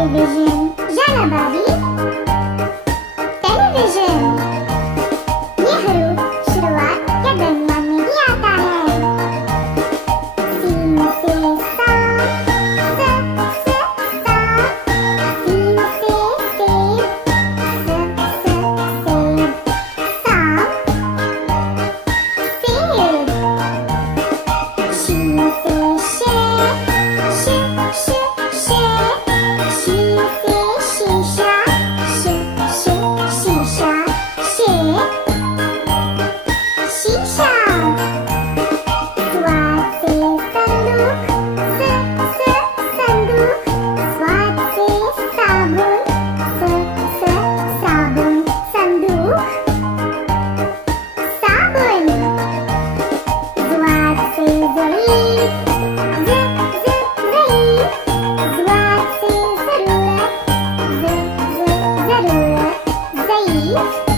Television याला बाबी television ये हरूफ शुरुआत या दरमियान में ही आता है। सीन से सा स स सा, सीन से सेब स स सेब, सांप सेब। शीन से शेर श श शेर, शी से शीशा श श शीशा शेर शीशा। स्वाद से संदूक स स संदूक, स्वाद से साबुन स स साबुन संदूक साबुन। स्वाद से ज़ईफ़ ज़ ज़ ज़ईफ़, स्वाद से ज़रूरत ज़ ज़ ज़रूरत ज़ईफ़।